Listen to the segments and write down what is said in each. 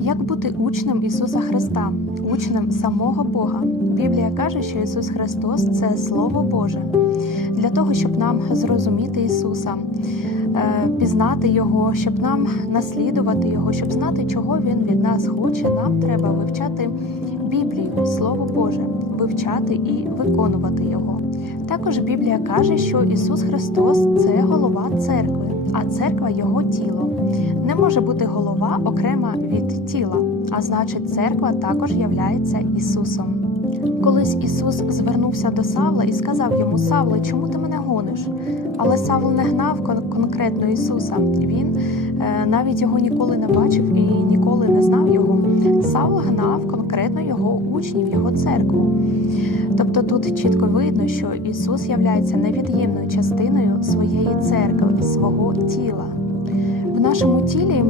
Як бути учнем Ісуса Христа, учнем самого Бога? Біблія каже, що Ісус Христос це Слово Боже. Для того, щоб нам зрозуміти Ісуса, е, пізнати Його, щоб нам наслідувати Його, щоб знати, чого Він від нас хоче, нам треба вивчати Біблію, Слово Боже, вивчати і виконувати Його. Також Біблія каже, що Ісус Христос це голова церкви, а церква Його тіло. Може бути голова окрема від тіла, а значить, церква також являється Ісусом. Колись Ісус звернувся до Савла і сказав йому: Савле, чому ти мене гониш? Але Савл не гнав кон- конкретно Ісуса. Він е, навіть його ніколи не бачив і ніколи не знав його. Савл гнав конкретно його учнів, його церкву. Тобто тут чітко видно, що Ісус являється невід'ємною частиною своєї церкви, свого тіла. В нашому тілі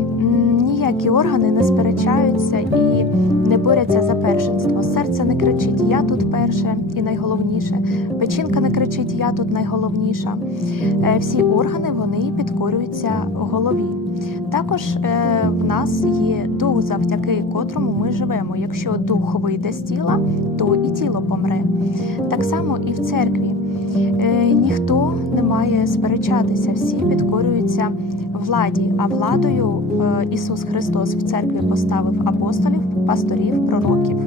ніякі органи не сперечаються і не борються за першинство. Серце не кричить Я тут перше і найголовніше. Печінка не кричить Я тут найголовніша. Е, Всі органи вони підкорюються голові. Також е, в нас є дух, завдяки котрому ми живемо. Якщо дух вийде з тіла, то і тіло помре. Так само і в церкві. Е, Ніхто не має сперечатися, всі підкорюються владі, а владою е, Ісус Христос в церкві поставив апостолів, пасторів, пророків.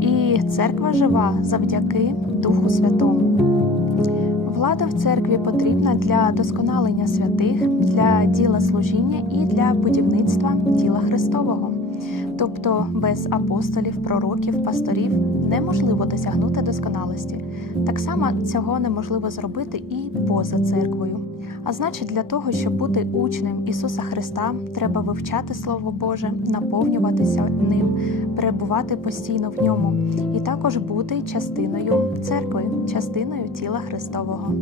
І церква жива завдяки Духу Святому. Влада в церкві потрібна для досконалення святих, для діла служіння і для будівництва тіла Христового. Тобто без апостолів, пророків, пасторів неможливо досягнути досконалості. Так само цього неможливо зробити і поза церквою. А значить, для того, щоб бути учнем Ісуса Христа, треба вивчати Слово Боже, наповнюватися ним, перебувати постійно в ньому, і також бути частиною церкви, частиною тіла Христового.